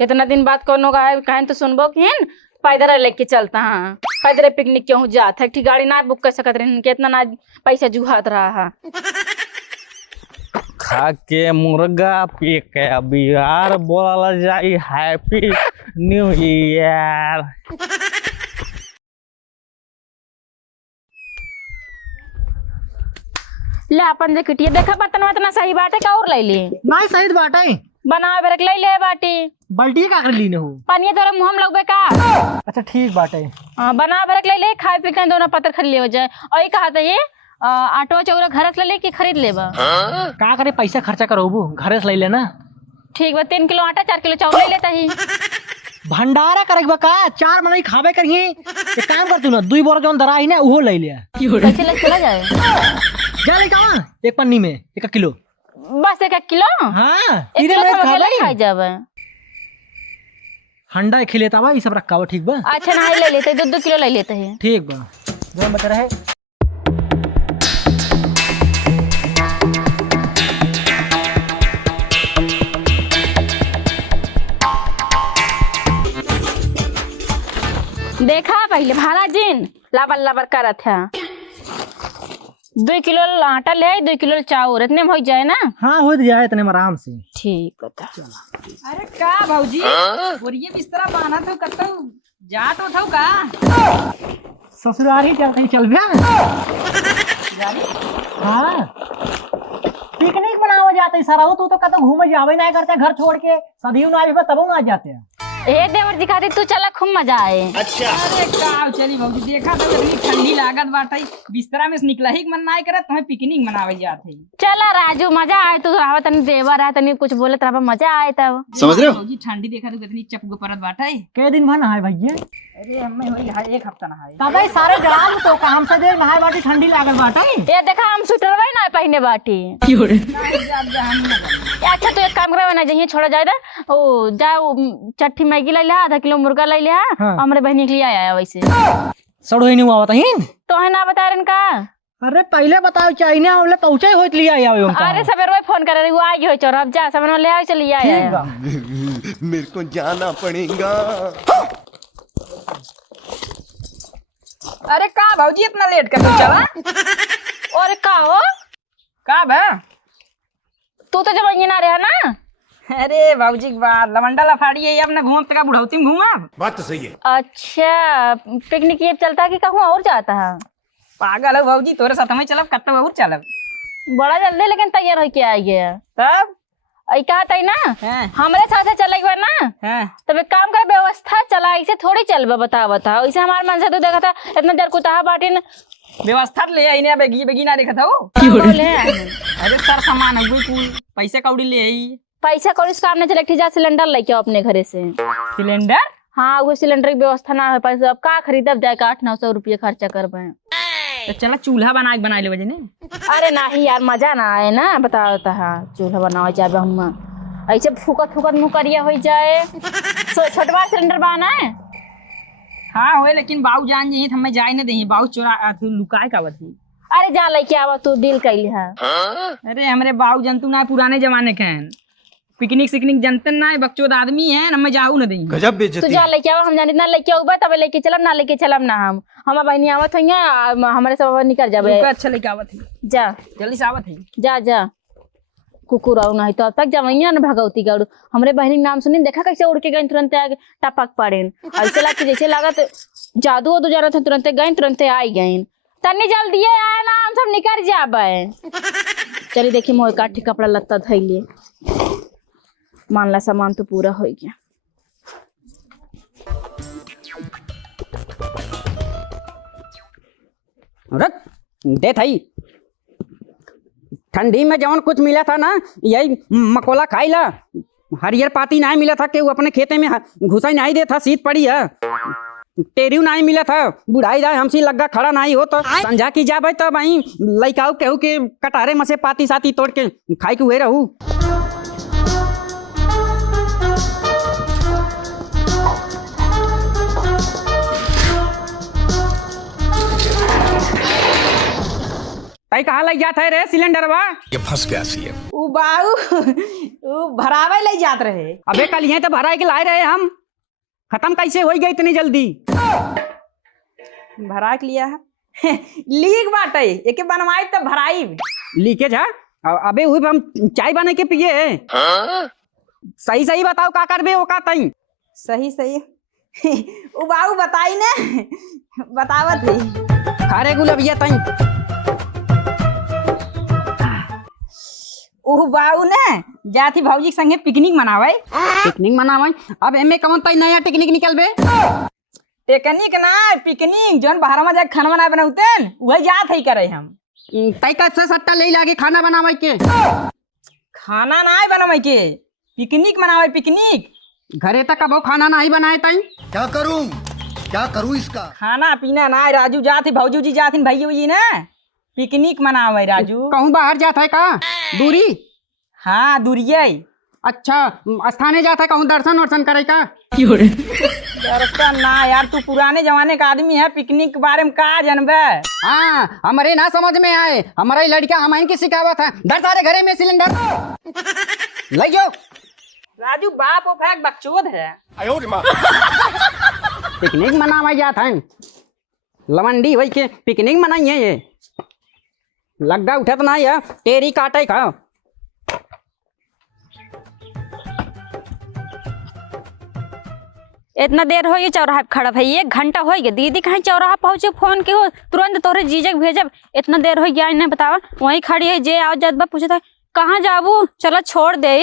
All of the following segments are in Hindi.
इतना दिन बाद कोनो कहें तो सुनबो कि पैदल लेके चलता हाँ पैदल पिकनिक क्यों जात है ठीक गाड़ी ना बुक कर सकत रहे कितना ना पैसा जुहात रहा है। खा के मुर्गा पी के बिहार बोला जाई हैप्पी न्यू ईयर। ले अपन जे किटिया देखा बर्तन वतना सही बाटे का और ले ली नहीं सही बाटे बनावे बेरक ले ले बाटी बाल्टी का कर ली न हो। पानी तोरा मुंह में लगबे का। अच्छा ठीक बाटे बना बेरक ले ले खाए पी के दोनों पत्थर खरीद ले हो जाए और ये कहा था ये आटो चौरा घर से ले के खरीद लेबा का करे पैसा खर्चा करोबू घरे से ले लेना। ठीक बा 3 किलो आटा 4 किलो चावल ले लेता ही भंडारा करे का 4 महीने खावे करिए एक काम कर तू ना 2 बोरा जोन दरा ही ना वो ले लिया कैसे ले चला जाए जा ले का एक पन्नी में 1 किलो बस 1 किलो। हां 1 किलो तो अकेले खाई जावे हंडा खिलेता बा ई सब रखा बा ठीक बा। अच्छा ना ले लेते 2 किलो ले लेते हैं ठीक बा जो बता रहे। देखा पहले भाला जिन लाबर लाबर करत है 2 किलो आटा ले 2 किलो चावल इतने में हो जाए ना। हाँ हो जाए इतने में आराम से। ठीक बता। अरे का भाऊजी और ये बिस्तरा बाना तो कतो जा तो उठाओ का ससुराल ही चल भैया। हाँ पिकनिक मनावा जाते सारा तू तो कतो घूमे जावे ना करते घर छोड़ के सदियों ना आवे तब ना जाते हैं। ए देवर जी खातिर तू चला खूब मजा आए। अच्छा अरे का चली भाऊजी देखा तो इतनी ठंडी लागत बाटे बिस्तरा में से निकला ही मन ना करत तुम्हें पिकनिक मनावे जाते। चला राजू मजा आए तू आवा तनी देवर है तनी कुछ बोले तब मजा आए तब समझ रहे हो भाऊजी ठंडी देखा तो कितनी चपगो परत बाटे। के दिन भर नहाए भैया। अरे हमें होई है 1 हफ्ता नहाए तब सारे ग्राम तो काम से देर नहाए बाटी ठंडी लागल बाटे। ये देखा हम स्वेटर ना पहने बाटी। अच्छा तो एक काम करे ना जहिए छोड़ा जाए ना ओ जाओ चट्टी मैगी ले ले आधा किलो मुर्गा ले ले हमारे बहनी के लिए आया वैसे सड़ो ही नहीं हुआ बताइन तो है ना बता रहे का। अरे पहले बताओ चाइना हमले पहुंचे होत लिया आवे हम। अरे सवेरे फोन करे वो आ गई चोर अब जा सामान ले आए चलिए आया मेरे को जाना पड़ेगा। अरे का भाऊजी इतना लेट कर चला और का हो का बा तू तो जब ये ना रहा ना। अरे भाऊजी की बात लवंडा लफाड़ी है अपना घूम तक बुढ़ौती में घूमा बात तो सही है। अच्छा पिकनिक ये चलता है कि कहूँ और जाता है। पागल है भाऊजी तोरे साथ में चलब कत्ता और चलब बड़ा जल्दी लेकिन तैयार होके आ गया तब ऐ कहता है ना हैं हमारे साथ चले गए ना हैं तब एक काम कर व्यवस्था चला ऐसे थोड़ी चलबे बता ऐसे हमारे मन से तो देखा था इतना देर कुताहा बाटी न व्यवस्था ले आई ने बेगी बेगी ना देखा था वो बोले अरे सर सामान है कुल पैसे कौड़ी ले आई पैसा कौन इस काम नहीं चले ठीक जा सिलेंडर लेके आओ अपने घरे से। सिलेंडर हाँ वो सिलेंडर की व्यवस्था ना हो पैसे अब का खरीदब जाए 800-900 रुपये खर्चा करबे तो चला चूल्हा बना ले वजह ने। अरे नहीं यार मजा ना आए ना बताओ तो हाँ चूल्हा बनाओ जाए हम ऐसे फूकत मुँह करिया हो जाए छोटवा सिलेंडर बना है। हाँ होए लेकिन बाऊ जान जी हमें जाए न दही बाऊ चोरा लुकाए का बथी। अरे जा लेके आवा तू डील कैली है। अरे हमरे बाऊ जंतु ना पुराने जमाने के हैं पिकनिक सिकनिक जनते ना बकचोद आदमी है हमें जाऊ न दही गजब तू बेइज्जती। जा लेके आवा हम जानी ना लेके आऊबा तब लेके चलब ना लेके चलब ना हम बहनी आवत होइया हमारे सब निकल जाबे। अच्छा लेके आवत है जा जल्दी से आवत है जा जा कुकुर आऊ नहीं तो अब तक जवैया न भगवती गौड़ हमरे बहनी नाम सुनी देखा कैसे उड़ के गई तुरंत आगे टपक पड़े ऐसे लग जैसे लागत जादू वादू जा रहा था तुरंत गई तुरंत आई गई तनी जल्दी आया ना हम सब निकल जाबे। चलिए देखिए मोह काठी कपड़ा लत्ता धैलिए मानला सामान तो पूरा हो गया। रख दे थई ठंडी में जवन कुछ मिला था ना यही मकोला खाई ला हरियर पाती नहीं मिला था कि वो अपने खेते में घुसाई नहीं दे था शीत पड़ी है टेरियो नहीं मिला था बुढ़ाई जाए हमसी लग्गा खड़ा नहीं हो तो संझा की जाबे तो वहीं लइकाऊ केहू के कटारे में से पाती साती तोड़ के खाई के हुए रहू। तई कहाँ लग जात है रे सिलेंडर बा? ये फंस गया सीएम। उ बाऊ उ भरावे ले जात रहे। अबे कल यहाँ तो भराए के लाए रहे हम, खत्म कैसे हो गई इतनी जल्दी? भरा के लिया है लीक बाटे एके बनवाई तब भराई। लीकेज है? अबे वही हम चाय बना के पिए। सही सही बताओ का करबे वो का तई? सही सही उ बाऊ बताई ने बतावत ही। खारे गुलबिया तई। उ बाऊ ने जाती भौजी के संगे पिकनिक मनावे। पिकनिक मनावे? अब एमे कौन तई नया टेक्निक निकलबे? टेक्निक ना पिकनिक जौन बाहर में जाके खाना बना बनाउतन वही जात ही करे हम। तई का से सट्टा ले लागे खाना बनावे के? खाना ना बनावे के पिकनिक मनावे पिकनिक। घरे तक कबो खाना नहीं बनाए तई? क्या करूं इसका? खाना पीना ना राजू जाती भौजी जी जाती भैया जी ना पिकनिक मनावे राजू। कहूँ बाहर जाता है का? दूरी? हाँ दूरिये। अच्छा स्थाने जाता है कहूँ दर्शन वर्शन करे का? दर्शन ना यार तू पुराने जमाने का आदमी है पिकनिक के बारे में का जानबे? हाँ हमारे ना समझ में आए, हमारा ही लड़का हमारे की सिखावत है। दर सारे घरे में सिलेंडर ले जाओ। राजू बाप ओ फेंक बकचोद है। पिकनिक मनावा जाता है लवंडी भाई के पिकनिक मनाइए। ये लग्गा उठत ना है टेरी काटे का। इतना देर हो गई चौराहा पे खड़ा भाई, 1 घंटा हो गया। दीदी कहीं चौराहा पहुंचे फोन के हो तुरंत तोरे जीजक भेजब। इतना देर हो गया इन्हें बतावा वहीं खड़ी है जे आओ जब पूछे था कहाँ जाबू? चला छोड़ दे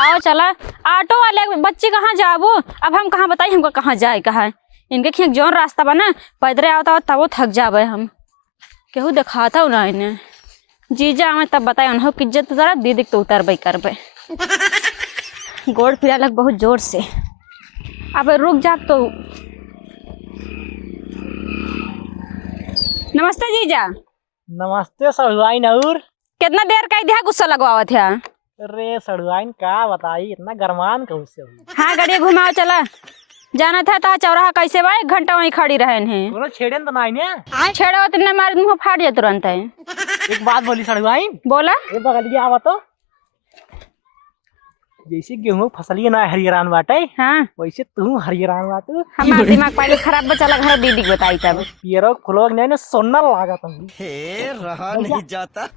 आओ चला। ऑटो वाले बच्चे कहाँ जाबू? अब हम कहाँ बताई हमको कहाँ जाए कहा है। इनके खियाँ जौन रास्ता बना पैदल आता तब वो थक जावे। हम केहू दिखाता ना इन्हें जीजा आवे तब बताए उन्हों की इज्जत उतारा दीदी तो उतरबे करबे। गोड़ फिरा लग बहुत जोर से। अब रुक जा तो। नमस्ते जीजा। नमस्ते सड़ुआइन। और कितना देर का इधर गुस्सा लगवावत है? अरे सड़ुआइन का बताई इतना गरमान कहूँ से? हाँ गाड़ी घुमाओ चला। जाना था तो चौराहा कैसे बा 1 घंटा वहीं खड़ी रहे हैं। बोलो छेड़न तो नहीं ने? छेड़ो तो मार मुँह फाड़ जाए तुरंत है। एक बात बोली सड़ुआइन। बोला ये बगलिया आवा तो जैसे गेहूं फसलिए ना हरियरान बाटे हाँ वैसे तू हरियरान बाटे। हमारा दिमाग पहले खराब बा। चला घर दीदी को बताई तब। पियरो खुलोग ने सोना लागा तुम। हे रहा नहीं जाता।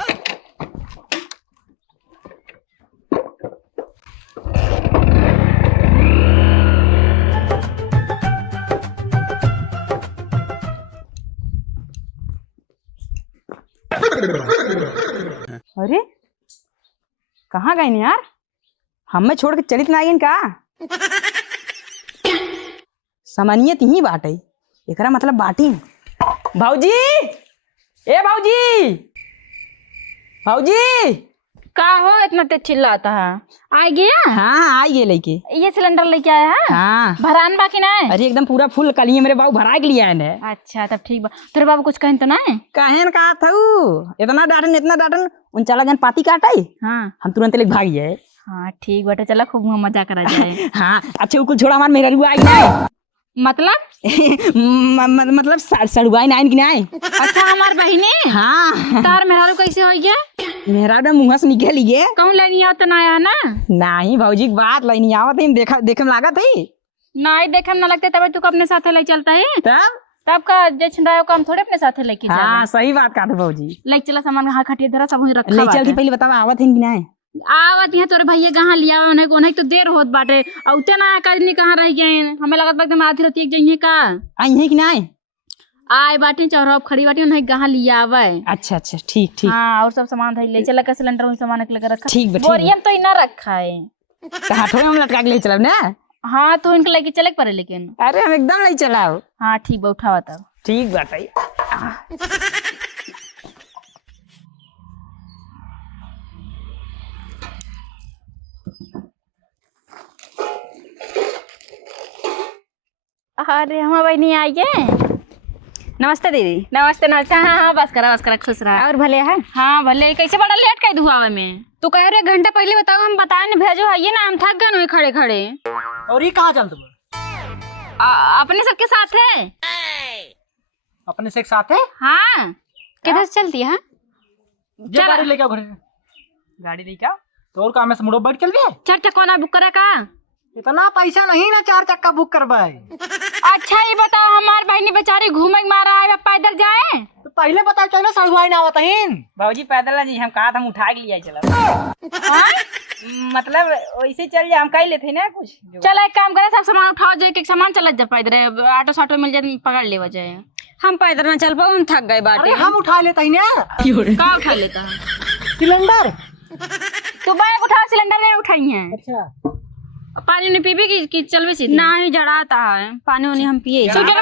अरे कहाँ गए यार? हमें छोड़ के चलित ना आइन का? सामान्यत ही बाटे एकरा मतलब बाटी। भौजी ए भौजी भौजी का हो इतना तेज चिल्लाता है? आ गया? हाँ आई गे लेके। ये सिलेंडर लेके आया है? हाँ भरान बाकी ना है? अरे एकदम पूरा फुल कलिए मेरे बाबू भरा के लिया है। अच्छा तब ठीक बा। तेरे बाबू कुछ कहें तो ना है? काहे न कहा था इतना डाटन उन चला जन पाती काटे हाँ हम तुरंत लेके भाग जाए। हाँ ठीक बाटे चला खूब मजा करा जाए। हाँ अच्छा वो कुछ छोड़ा हमार मेरा रुआ ना मतलब मतलब सड़ुआई नाइन की नाई। अच्छा हमार बहिनी हाँ तार मेहरारू कैसे हो गया? मेरा ना मुँह से निकल गए। कौन लेनी आओ तो ना आया ना? नहीं भौजी की बात लेनी आवत है देखा देखे में लागत है नहीं देखे में ना लगते तब तू अपने साथ ले चलता है। तब का जैसे रहा काम थोड़े अपने साथ लेके जा। हाँ सही बात कहा भौजी। ले चला सामान हाँ खटिया धरा सब वहीं रखा ले बाटे। चल के पहले बतावा आवत है कि नहीं? आवत है तोरे भैया कहाँ लिया उन्हें तो देर होत बाटे। औते ना कजनी कहाँ रह गए हमें लगत बा एकदम आधी रात एक जइए का आई है कि नहीं? आए बाटे चौराहा खड़ी बाटे उन्हें कहाँ लिया आवे। अच्छा अच्छा ठीक ठीक। हाँ और सब सामान ले चला का सिलेंडर वही सामान लेकर रखा। ठीक बा, ठीक बा। बोरियम तो इना रखा है। हाथों में लटका के ले चलब ना? हाँ तो इनके लेके चले पड़े लेकिन। अरे हम एकदम नहीं चलाओ। हाँ ठीक बा उठावा तब। ठीक बात है। अरे हमारा बहनी आई है। नमस्ते दीदी। नमस्ते नमस्ते। हाँ हाँ बस करा खुश रहा। और भले है? हाँ भले। कैसे बड़ा लेट कर दू आवे में? तू कह रहे 1 घंटा पहले बताओ हम बताए नहीं भेजो है ये ना हम थक गए खड़े खड़े। और ये कहाँ चल तुम? अपने सबके साथ है। अपने से एक साथ है? हाँ किधर से चलती है? जे चल। गाड़ी लेके आओ घरे गाड़ी लेके आओ। तो और काम है मुड़ो बैठ चल बे 4 चक्का ना बुक करे का? इतना पैसा नहीं ना 4 चक्का बुक करवाए। अच्छा ये बताओ हमार बहनी बेचारी घूमे के मारा है पैदल जाए? तो पहले बता चाहिए ना सड़ुआई ना आवत हिन। भाजी पैदल ना जी, हम कहा था हम उठा के लिए चलो। मतलब वैसे चल जाए, हम कह लेते ना कुछ। चल एक काम करे, सब सामान उठाओ, जो एक सामान चलत जा पैदल, ऑटो साटो मिल जाए पकड़ ले जाए। हम पैदल ना चल पाओ, हम थक गए बाटे। अरे हम उठा लेते हैं ना का उठा लेता है? सिलेंडर। तो बैग उठाओ, सिलेंडर नहीं उठाई है। अच्छा पानी नहीं पीबी की चलवे सीधे? ना ही जड़ाता है पानी उनी हम पिए। स्वेटर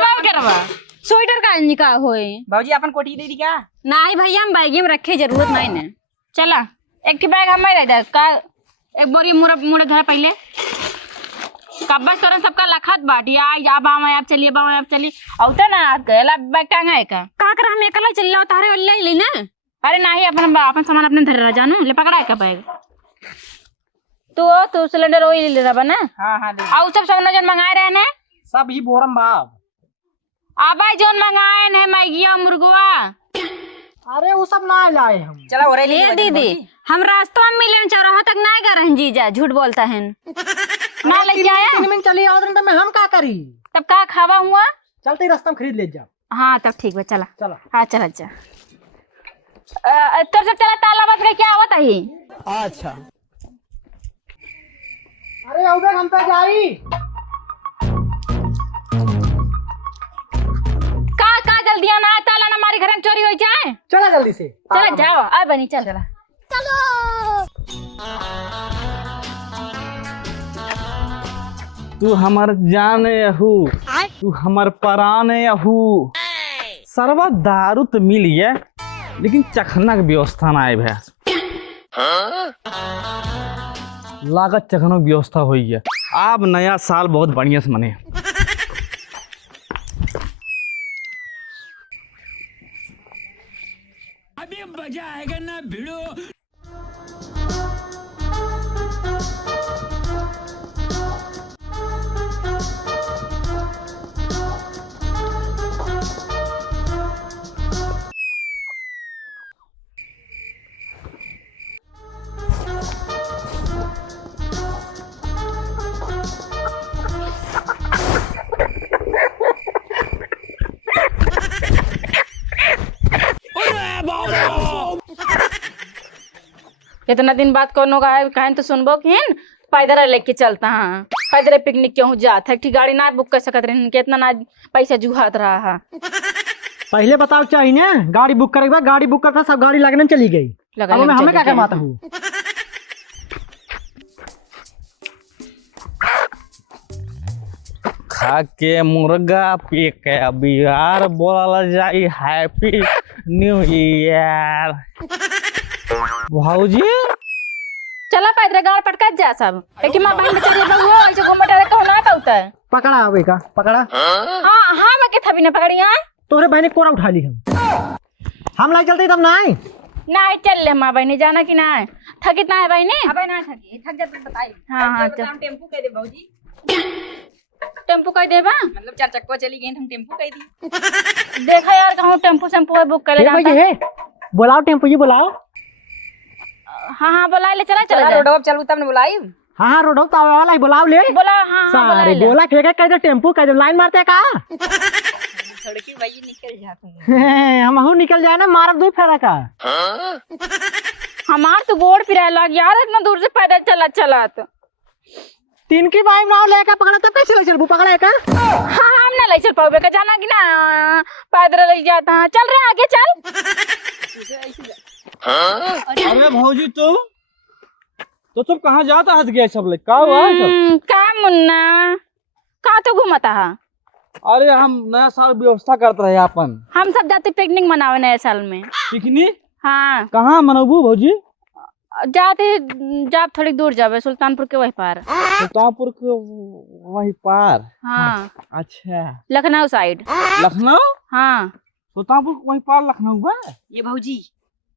स्वेटर का निका होए। भाजी अपन कोठी दे दी क्या? नहीं भैया हम बैगे में रखे, जरूरत नहीं ने। चला एक ठी बैग हम रह जा का, एक बोरी मुड़े धरे पहले कब्बस तोरन सबका लखत बाटी आई अब आप चलिए औते ना आज गला बैग टांगा है का कर हम एकला चल लो तारे ले ले ना। अरे नहीं अपन सामान अपने धरे रह जानू ले पकड़ा है का बैग। तो सिलेंडर वही ले रहा ना? हाँ ले। और सब संग जन मंगाए रहे ने सब ही बोरम बाप। आबाई जोन मंगाए ने मैगिया मुर्गवा। अरे वो सब ना लाए हम। चला हो रही ए दीदी हम रास्ता में मिले चौराहा तक नहीं गए रहन, जीजा झूठ बोलता है। ना ले जाया 3 मिनट चली आओ तो मैं हम का करी। तब का खावा हुआ? चलते रास्ता में खरीद ले जा। हाँ तब ठीक है चला। चला हाँ चल अच्छा। तो सब चला ताला बस के क्या होता ही? अच्छा अरे औबे हम पे जाई। का जल्दी आना, ताला ना हमारे घर में चोरी हो जाए। चला जल्दी से। चला जाओ आ बनी चल। तू हमर जान अहू, तू हमर परान अहू। सरवा दारू तो मिलिए लेकिन चखना के व्यवस्था ना आए भैंस। लागत चखना के व्यवस्था हुई है। अब नया साल बहुत बढ़िया से मने। अभी मजा आएगा ना भिड़ो। इतना दिन बाद कोनो का कहें तो सुनबो किन पैदल लेके चलता हाँ पैदल पिकनिक क्यों जात है? ठीक गाड़ी ना बुक कर सकत रहे, कितना ना पैसा जुहात रहा है। पहले बताओ चाहिए ना गाड़ी बुक करे के बाद गाड़ी बुक करता सब गाड़ी लगने चली गई। अब मैं हमें क्या कमाता हूँ। खा के मुर्गा पी के बिहार बोला जाई हैप्पी न्यू ईयर। भाऊजी चला पैदल गाड़ पटका जा सब एक मां बहन बेचारी बहु ऐसे घूमट रे कहना होता है। पकड़ा आवे का पकड़ा। हां हां मैं के थबी न पकड़ी हां तोरे बहने कोरा उठा ली हम लाई चलते तब ना आए ना चल ले मां बहनी जाना कि ना थकित ना है बहनी? अबे ना थक जा तो बताई। हाँ चल टेम्पू कह दे भाजी। टेम्पू कह देबा मतलब 4 चक्का चली गई हम टेम्पू कह दी। देखा यार कहूं टेम्पू शैम्पू बुक कर ले भाई है बुलाओ टेम्पो जी बुलाओ। हाँ बुला ले चला चला रोड अब चलू तब ने बुलाई। हाँ रोड तो आवे वाला है बुलाओ ले। बोला हाँ सारे बोला के कह दे टेम्पू कह दे लाइन मारते का। सड़की भाई निकल जाता हम हूं निकल जाए ना मारब 2 फेरा का। हमार तो गोड़ पिराए लग यार इतना दूर से पैदल चला तो 3 की बाइक नाव लेकर पकड़ा तब कैसे ले चलबू पकड़ा है का। हाँ हम ना ले चल पाओगे का जाना कि ना पैदल ले जाता है। चल रहे आगे चल। अरे भाऊजी तुम कहाँ जाता है गया सब का हुआ सब? का मुन्ना का तो घूमता है? अरे हम नया साल व्यवस्था करते रहे अपन। हम सब जाते पिकनिक मनावे नए साल में। पिकनिक हाँ कहाँ मनबू भाऊजी? जाते जब थोड़ी दूर जावे सुल्तानपुर के वही पार। सुल्तानपुर के वही पार? हाँ अच्छा लखनऊ साइड। लखनऊ? हाँ सुल्तानपुर के वही पार लखनऊ बा। ये भाजी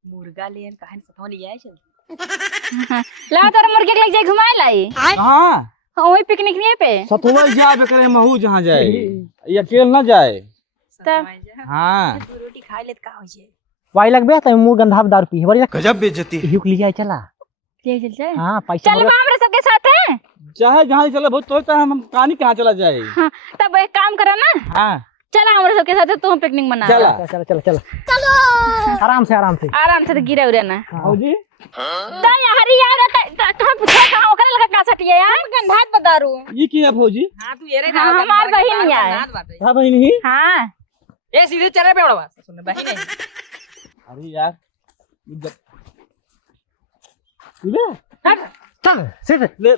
मुर्गा लेन कहां सथवा ले आए चल। ला तारा मुर्गे के ले जाए घुमाए लाई। हाँ वही पिकनिक नहीं पे सतुआ जाए करे महू जहाँ जाए ये अकेले ना जाए। तब हाँ दो रोटी खा ले का हो जाए। वाई लगबे तो मुंह गंधा दारू पी बड़ी गजब बेइज्जती है। हियुक लिया चला ले चल चल हां पैसा चल हमरे सबके साथ है। चाहे जहाँ चले बहुत तो हम कहानी कहाँ चला जाए। हाँ, तब एक काम करा ना, हाँ चला हमारे सबके साथ तुम पिकनिक मना। चला चल चल चल चलो आराम से तो गिरा उरे ना भौजी दा यार यार कहां पूछा कहां ओकरे लगा का सटिया यार गंधात बदारू। ये की है भौजी? हाँ तू ये रे हाँ, हमार बहिन है। हाँ बहन ही। हां ए सीधे चले पे बड़वा सुन बहिन है। अरे यार ले चल सिट ले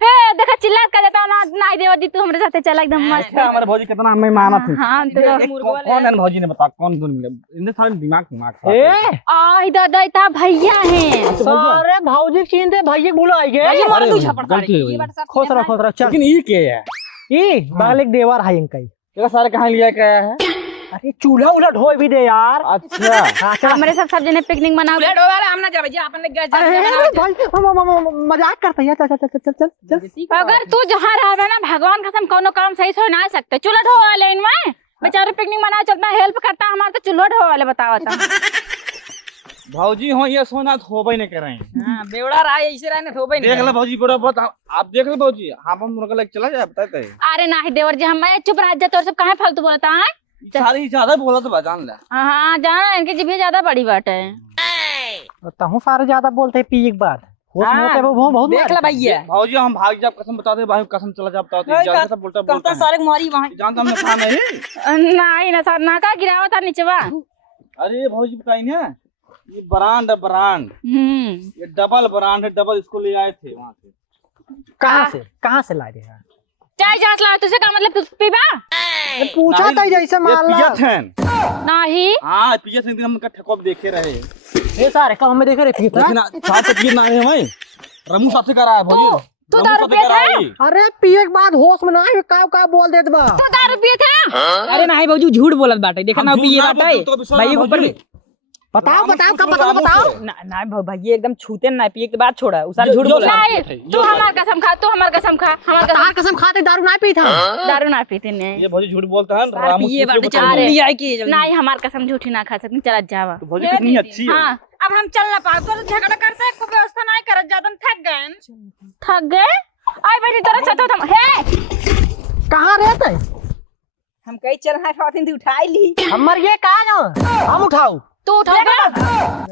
हे देखा चिल्ला का जाता ना नाई देवा दी तू हमरे साथे चला एकदम मस्त। अच्छा हमारे भौजी कितना हमें माना थे। हां कौन है भौजी ने बता कौन दोनों मिले? इनने सारे दिमाग खराब ए आई दादा इता भैया हैं। अरे भौजी चिंते भैया बोलो आई गे भाई मार अरे, दू झपड़ गलती हो गई। ये बात सब खोस रहा चल लेकिन ये क्या है? ई बालिक देवर है इनका ये सारे कहाँ लिया क्या है? अरे चूल्हा उल्हा ढोए भी दे यार अच्छा हां चल हमरे सब जने पिकनिक मना। बुलेट हो वाला हम ना जावे जी अपन ले गए अरे भाई मजाक करता है चल चल चल चल चल अगर तू जहाँ रह ना भगवान कसम कोनो काम सही से ना सकते। चूल्हा ढो वाले इनमें बेचारे पिकनिक मना चलता हेल्प करता हमारा तो चूल्हा ढो वाले बतावता। भौजी हो ये सोना थोबे नहीं कर रहे हैं। हां बेवड़ा रहा ऐसे रहने थोबे नहीं देख ले भौजी बड़ा बहुत आप देख ले भौजी हम मुर्गा लेके चला जाए बताते हैं। अरे नाही देवर जी हम चुप रह जा तोर सब काहे फालतू बोलता है। सारी ज्यादा बोला तो जान ले। हाँ जाना इनकी जीभ ज्यादा बड़ी बात है। तहु सारे ज्यादा बोलते हैं पी एक बार होश में होते वो बहुत देख ले भैया भौजी हम भाग जाब कसम बताते भाई कसम चला जाब बताते ज्यादा सब बोलता कहता बोलता सारे मारी वहां जानता हमने खा नहीं। नहीं ना सर ना का गिरावा था नीचेवा। अरे भौजी बताई ना ये ब्रांड ये डबल ब्रांड है डबल इसको ले आए थे वहाँ से। कहाँ से लाए थे चाय जांच ला तुझे का मतलब तू पीबा पूछा था जैसे मान ला पियत हैं। नहीं हाँ पियत हैं हम ठकोब देखे रहे। ये सारे काम में देखे रहे लेकिन साथ तो पियत ना है भाई रमू साथ से करा है भौजी तू रमू दारू साथ पियत करा है? है। अरे पिए के बाद होश में ना आए का बोल देत बा तू दारू पिए थे। अरे नहीं बाबू झूठ बोलत बाटे देखा हम ना झूठ पिए ना बाटे बोलते तो विश्वास भाई ना ऊपर भौजी। बताओ कब बताओ ना भाई एकदम छूते ना पिए के बाद छोड़ा उसार झूठ बोला नहीं तू हमार कसम खा हमार कसम खाते दारू ना पी था दारू ना पीते नहीं। ये भौजी झूठ बोलता है रामू पिए बाटे से चल लिया की नहीं हमार कसम झूठी ना खा सकते चला जावा। तो भौजी कितनी अच्छी है। हाँ अब हम चल ना पाए तो झगड़ा करते हैं कोई व्यवस्था नहीं करत ज्यादा थक गए आई बेटी तेरा साथ हम हे कहाँ रहते हम कहीं चल हां फातिन तू उठाई ली हमर ये कहा हम उठाओ तू उठाओ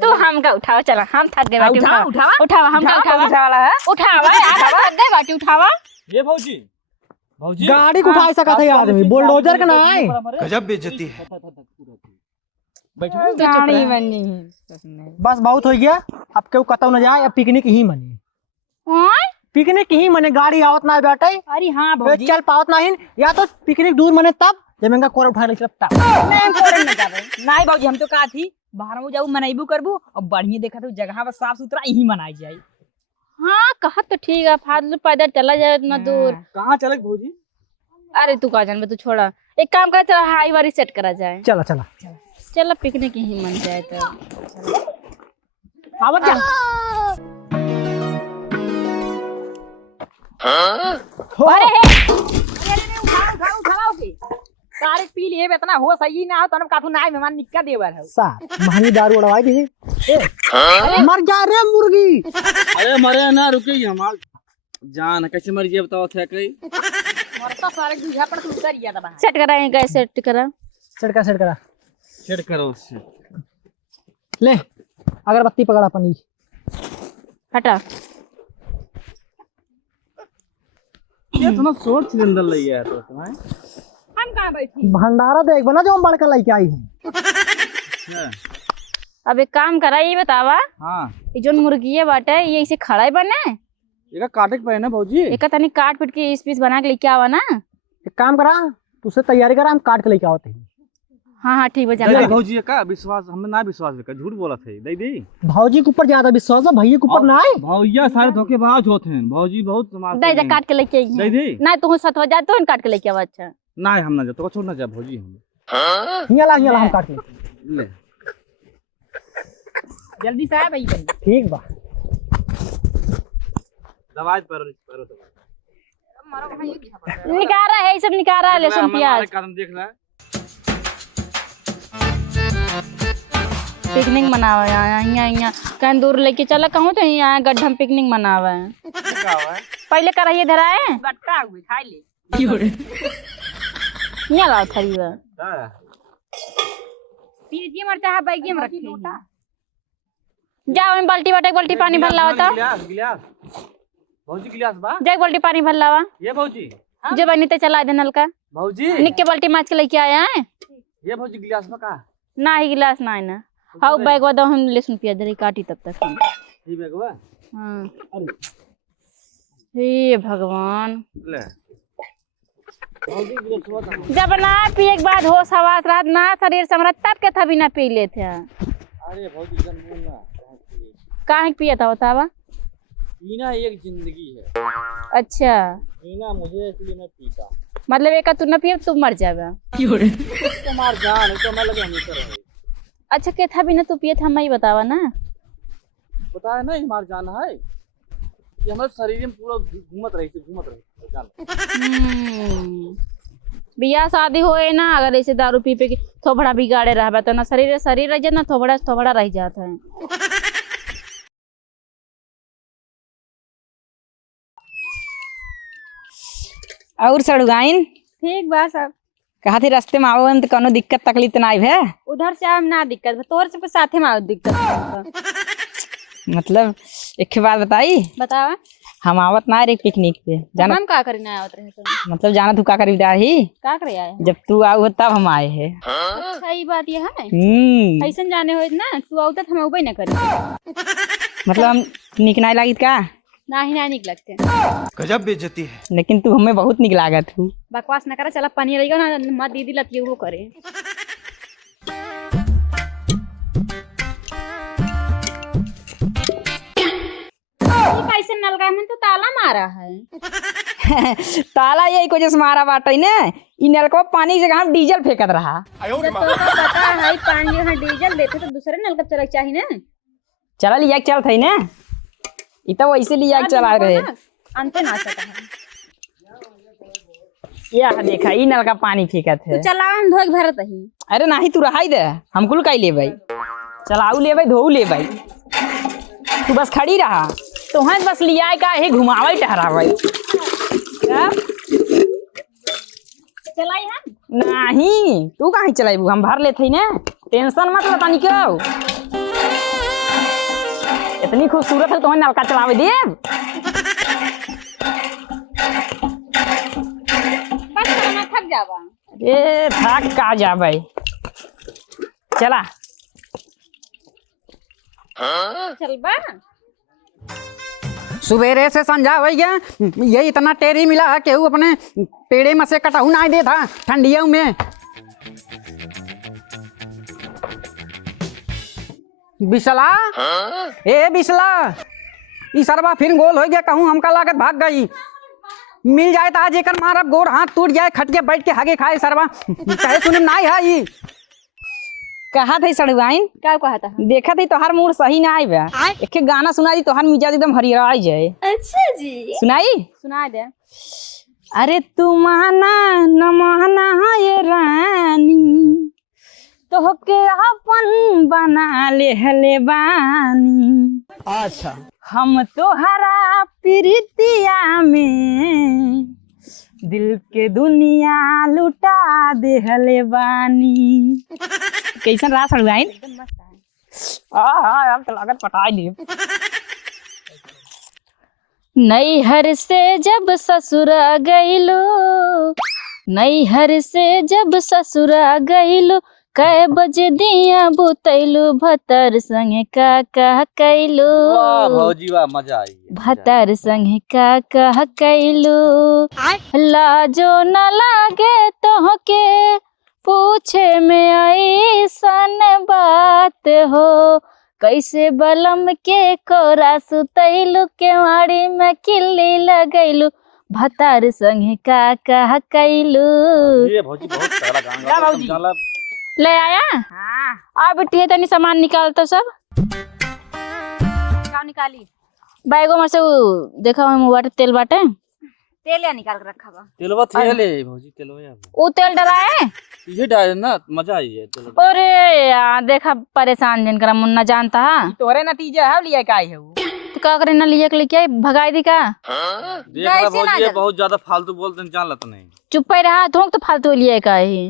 तू हमका उठाओ चला हम थक गए बाटी उठावा हमका उठावा वाला है उठावा यार थक गए बाटी उठावा। ये भौजी भौजी गाड़ी को उठा सका था आदमी बुलडोजर का ना है गजब बेइज्जती है। गाड़ी बनी बस बहुत हो गया अब केहू कतौ न जाए अब पिकनिक ही मनी पिकनिक ही मने गाड़ी आवत ना बैठे अरे हां भौजी चल पावत नहीं या तो पिकनिक दूर मने तब जब मैं कोर उठा ले तब नहीं कोरन न जावे नहीं भौजी हम तो कहा थी बाहर में जाऊ मनाइबू करबू और बढ़िया देखा तो जगह बस साफ सुथरा यही मनाई जाए। हाँ कहा तो ठीक है फालतू पैदल चला जाए इतना दूर। कहाँ चले भौजी? अरे तू कहा जान तू छोड़ा एक काम कर चला हाई वारी सेट करा जाए। चला चला चला पिकनिक ही मन जाए तो आवत जा सारे पी लिए इतना हो सही ना हो तो हम काथू नाय मेहमान निक्का देवर है सा महंगी दारू उड़वाई दी मर जा रे मुर्गी। अरे मरे ना रुके हमार जान कैसे मर गया बताओ थे कई मरता सारे दूजा पर तू कर गया था सेट कराएं कैसे सेट करा सेट करा सेट करो उससे ले अगरबत्ती पकड़ा अपनी हटा ये तो ना शॉर्ट सिलेंडर ले गया तो तुम्हें हम कहां बैठी भंडारा देख बना जो हम बड़का लेके आई हूँ। अब एक काम करा ये बतावा हाँ ये जो मुर्गी है बाटे ये इसे खड़ा ही बने ये काटे के पहले भौजी एक तनी काट पीट के इस पीस बना के लेके आवा ना। एक काम करा तुझसे तैयारी करा हम काट के लेके आवते हैं। हाँ ठीक है दे जाना भौजी का विश्वास हमें ना विश्वास का झूठ बोला थे दे दी भौजी के ऊपर ज्यादा विश्वास है भैया के ऊपर ना है। भौया सारे धोखेबाज होते हैं भौजी बहुत दे जा काट के लेके आई दे दी ना तू सतवा जा तो काट के लेके आवा। अच्छा ना हम ना जा तो छोड़ ना जा भौजी हम हियाला हम काट के ले जल्दी से आ भाई ठीक बा दवाई पर निकारा है ये सब निकारा लहसुन प्याज कदम देख ले पिकनिक मनावे यहाँ कहीं दूर लेके चला कहूँ तो यहाँ गड्ढा में पिकनिक मनावे पहले कर रही धराए बट्टा हुए खाई ले यहाँ लाओ थरी बा पीजी मरचा है बैगी में रखी जाओ में बाल्टी बाटे एक बाल्टी पानी भर लावा तो भौजी गिलास बा जा एक बाल्टी पानी भर लावा ये भौजी जो बनी ते चला दे नलका भौजी निक के बाल्टी माच के लेके आया है ये भौजी गिलास में का ना ही गिलास ना है ना हाँ बैग वादा हम लहसुन प्याज धरी काटी तब तक हम। ये बैगवा हाँ हे भगवान ले भौजी गिलास बा जब ना पिए के बाद होश हवास रात ना शरीर से हमरा तब के थभी ना पी लेते हैं अरे भौजी जन्म ना काहे पिया था बतावा पीना एक जिंदगी है अच्छा पीना मुझे इसलिए मैं पीता मतलब एक तू ना पिए तू मर जाएगा तुम्हार जान तो मैं लगे हमेशा रहे अच्छा के था भी ना तू पिए था मैं ही बतावा ना पता है ना हमार जान है ये हमारे शरीर में पूरा घूमत रही जान बियाह शादी होए ना अगर ऐसे दारू पी पे के थोबड़ा बिगाड़े रहा तो ना शरीर रह जाए ना थोबड़ा रह जाता है। और सड़ुगाइन ठीक बा सब कहा थी रास्ते में आओ तो कोनो दिक्कत तकलीफ तो ना आई है उधर से आम ना दिक्कत बा, तोहर से साथे में आओ दिक्कत बा। मतलब एक बात बताई बतावा हम आवत ना रे पिकनिक पे जाना हम का करी ना आवत रहे तो मतलब जाना तू का करी रही का करे आए जब तू आओ तब हम आए हैं सही बात ये है ऐसा जाने हो ना तू आओ तो हम उबे ना करी मतलब हम निक नहीं लगी का ना ही ना निक लगते गजब बेइज्जती है। लेकिन तू हमें बहुत निक लागत हूँ बकवास ना करे चला पानी रहेगा ना मत दीदी लती वो करे कैसे नलका में तो ताला मारा है ताला यही को जैसे मारा बाटे ने इ नलका पानी की जगह हम डीजल फेंकत रहा जब तो पता है पानी यहाँ डीजल देते तो दूसरे नलका चला चाहिए ना चला लिया चल थे ना इ तो वैसे लिया चला रहे अंते ना सकता है या देखा इ नलका पानी फेंकत है तो चला हम धोक भरत ही अरे नाही तू रहाई दे हमकुल काई ले भाई चलाऊ ले भाई धोऊ ले भाई तू बस खड़ी रहा तो हम बस लिया का ही घुमावे टहरावे चलाई हम नहीं तू कहीं चलाइबू हम भर लेते ना टेंशन मत लो तनी क्यों इतनी खूबसूरत है तो नलका चलावे दे बस खाना थक जावा ए थक का जा भाई चला चल बा सुबेरे से संझा हो गया ये इतना टेरी मिला है केहू अपने पेड़े में से कटाऊ ना दे था ठंडियों में बिसला ए बिसला ई सरवा फिर गोल हो गया कहूँ हमका लागत भाग गई मिल जाए तो आज एक मारब गोर हाथ टूट जाए खटिया बैठ के हागे खाए सरवा कहे सुने ना है ई कहा थे सड़ुआइन क्या कहा था देखा थी तोहार मूड सही ना आई बा एक गाना सुना दी तोहार मिजाज एकदम हरियर आ जाए अच्छा जी सुनाई सुना दे अरे तू माना न माना ये रानी तो के अपन बना ले हले बानी अच्छा हम तोहरा प्रीतिया में दिल के दुनिया लुटा दे हले बानी कैसन रहा सड़ुआइन अब तो लागत पटाई दी नैहर से जब ससुरा गईलो नैहर से जब ससुरा गईलो कै बजे दिया बुतैलू भतर संगे का कह कैलू वाह भौजी वाह मजा आई भतर संगे का कह कैलू लाजो न लागे तोहके पूछे में ऐसन बात हो कैसे बलम के कोरा सुतैलू केवाड़ी में किल्ली लगैलू भतार संगे का कह कैलू ये भौजी बहुत तगड़ा गाना गाता है समझाला ले आया आ बिटिया तनी सामान निकाल तो सब क्या निकाली बैगो में से देखा हम वाटर तेल बाटे तेल या निकाल के रखा बा। तेलवा थे ले भौजी तेलवा यार वो तेल डराए ये डाल ना मजा आई है तेलवा। अरे यार देखा परेशान जिन करा मुन्ना जानता है तोहरे नतीजा है लिया का है वो। तो का करे ना लिए के लेके भगाई दी का देख रहा भौजी ये बहुत ज्यादा फालतू बोलते हैं जान लत नहीं। चुप ही रहा तो फालतू लिए का ही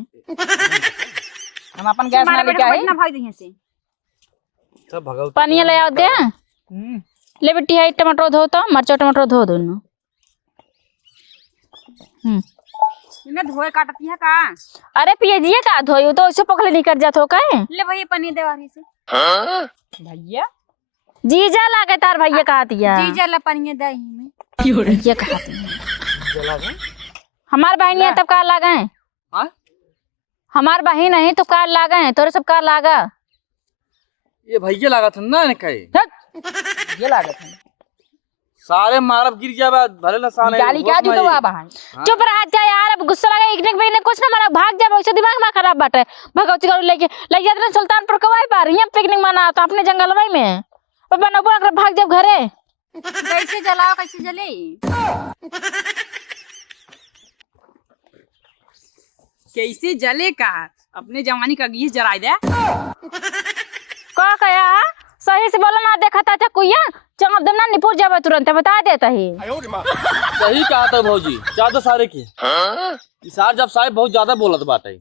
हम अपन गैस ना लेके आए ना भाग दही से। सब भगवती पानी ले आओ दे ले बेटी है टमाटर धो तो मरचा टमाटर धो दोनों। इनमें धोए काटती है का? अरे पियजिए का धोई तो ऐसे पकड़े निकल जात हो काहे ले भैया पनीर देवारी से। भैया जीजा लागे तार भैया कहा दिया जीजा ला पनीर दही में। भैया कहा दिया हमार बहन है तब कार लागे हाँ? हमार बहन है तो कार लागे तोरे सब कार लागा ये भैया लगा था ना ने कहे ये लागत है सारे मारब गिर जाबे भले ना साले गाली क्या जूतो बाबा है। चुप रहा जा यार अब गुस्सा लगा एक ने कुछ ना मारा भाग जा वैसे दिमाग में खराब बाटे भगवती गाड़ी लेके ले जाते ना सुल्तानपुर कवाई पार यहां पिकनिक मना तो अपने जंगल में बना बना भाग जा घरे कैसे जलाओ कैसे जले? कैसे जले का अपने जवानी का गीस जराई दे का कया सही से बोला ना देखा था कुया चंगप दम ना निपुर जावे तुरंत बता देता ही सही कहा था भौजी ज्यादा सारे की इसार जब साहब बहुत ज्यादा बोलत बात है।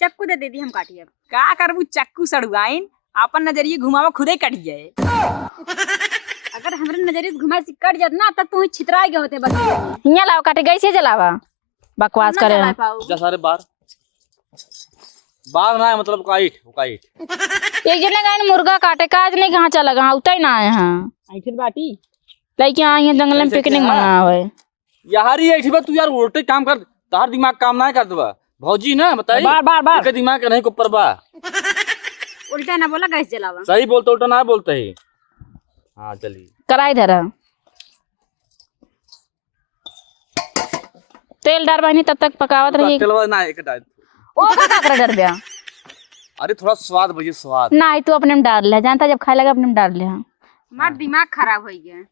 चक्कू दे दी हम काटी अब। का करबू चक्कू सड़ुआइन अपन नजरिए घुमावा खुदे कट जाए। अगर हमरे नजरिए से घुमा से कट जात ना तब तू छितरा गए होते बस। हिया लाओ काटे गई से जलावा बकवास करे जा सारे बार बार ना है मतलब काइट एक जने गए मुर्गा काटे काज नहीं कहां चला गया उतई ना आए हां ऐठर बाटी लइके आए हैं जंगल में पिकनिक मनावे यार ये ऐठी तू यार उल्टे काम कर तार दिमाग काम ना कर दबा भौजी ना बताई बार इसका दिमाग नहीं को परबा उल्टा ना बोला गैस जलावा। सही बोलते उल्टा ना बोलते ही। हाँ चलिए कराई धरा तेल डार बहनी तब तक पकावत रही तेलवा ना एक डाल ओ का कर डर गया अरे थोड़ा स्वाद भैया स्वाद ना तू अपने में डाल ले जानता जब खाए लगा अपने में डाल ले हमार दिमाग खराब हो गया।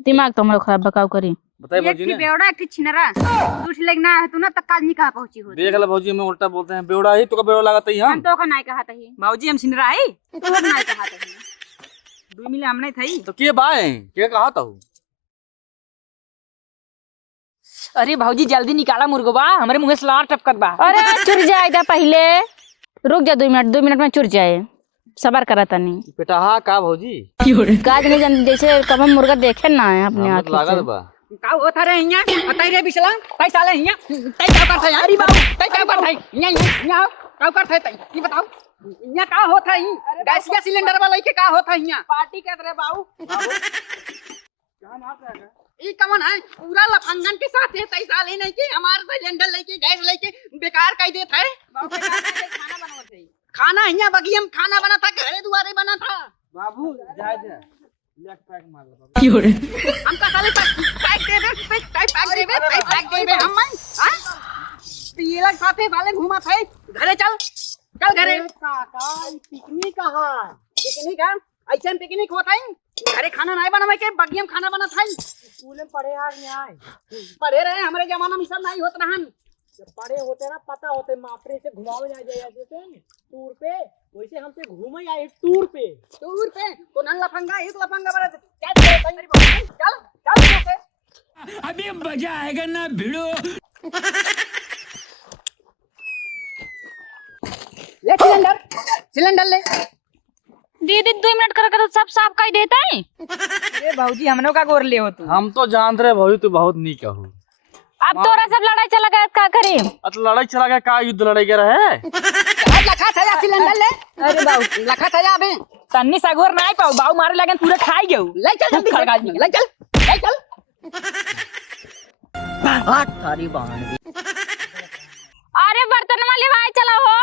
दिमाग तो हमारा खराब बकाव करी बताइए भौजी एक ने बेवड़ा एक छिनरा दूठ लेग ना है तू ना तक काज नहीं कहा पहुंची हो। देख ले भौजी में उल्टा बोलते हैं बेवड़ा ही तो का बेवड़ा लगाते ही हम हम तो का नहीं कहा तही बाबूजी हम सिन रहा है तू नहीं कहा तही 2 मिले हमने थई। तो के बाए के कहा था अरे भाऊजी जल्दी निकाला मुर्गवा हमरे मुंह से लार टपकत बा। अरे चुर जाएगा पहले रुक जा 2 मिनट में चुर जाए सबर करा तनी बेटा हाँ का भौजी काज नहीं जान जैसे कब हम मुर्गा देखे ना है अपने हम आँखों लागत से बा का होत रे हिया बताई रे बिसला तई साले हिया तई का करत है अरे बाबू तई का करत है हिया का करत है तई ई बताओ हिया का होत है गैस का सिलेंडर वाला के का होत है हिया पार्टी कर रे बाबू ई कमन है पूरा लफंगन के साथ है तई साले नहीं के हमार सिलेंडर लेके गैस लेके बेकार कह देत है खाना बनवत है खाना हिया बगियम खाना बना था घरे दुआरे बना था बाबू जा लेग पैक मार ले हम का साले पैक दे दे पैक दे दे हम हां तो ये लोग साथे वाले घुमा थे घरे चल घरे काका पिकनिक कहां पिकनिक है ऐसे पिकनिक होता है घरे खाना नहीं बनावे के बगियम खाना बना था स्कूल में पढ़े यार नहीं पढ़े रहे हमरे जमाना में सब नहीं होत रहन जब पढ़े होते ना पता होते मापरे से घुमावे ना जाए जैसे टूर पे वैसे हमसे घूमे आए टूर पे तो नन लफंगा एक लफंगा बना चल अभी मजा आएगा ना भिड़ो। ले सिलेंडर ले दीदी 2 मिनट कर तो सब साफ कर देता है अरे भाऊजी हमनो का गोर ले हो तू हम तो जानते रहे भौजी तू बहुत नीक हो अब तोरा सब लड़ाई चला गया का करी अत लड़ाई चला गया का युद्ध लड़ाई गया रहे आज लखा था सिलेंडर ले अरे बाबू लखा था अबे तन्नी सगोर नहीं पाऊ बाऊ मारे लगन पूरा खाई गयो ले चल जल्दी खरगाज से, ले चल तारी बहन अरे बर्तन वाले भाई चला हो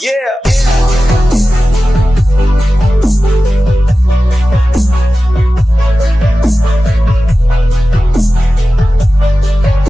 Yeah.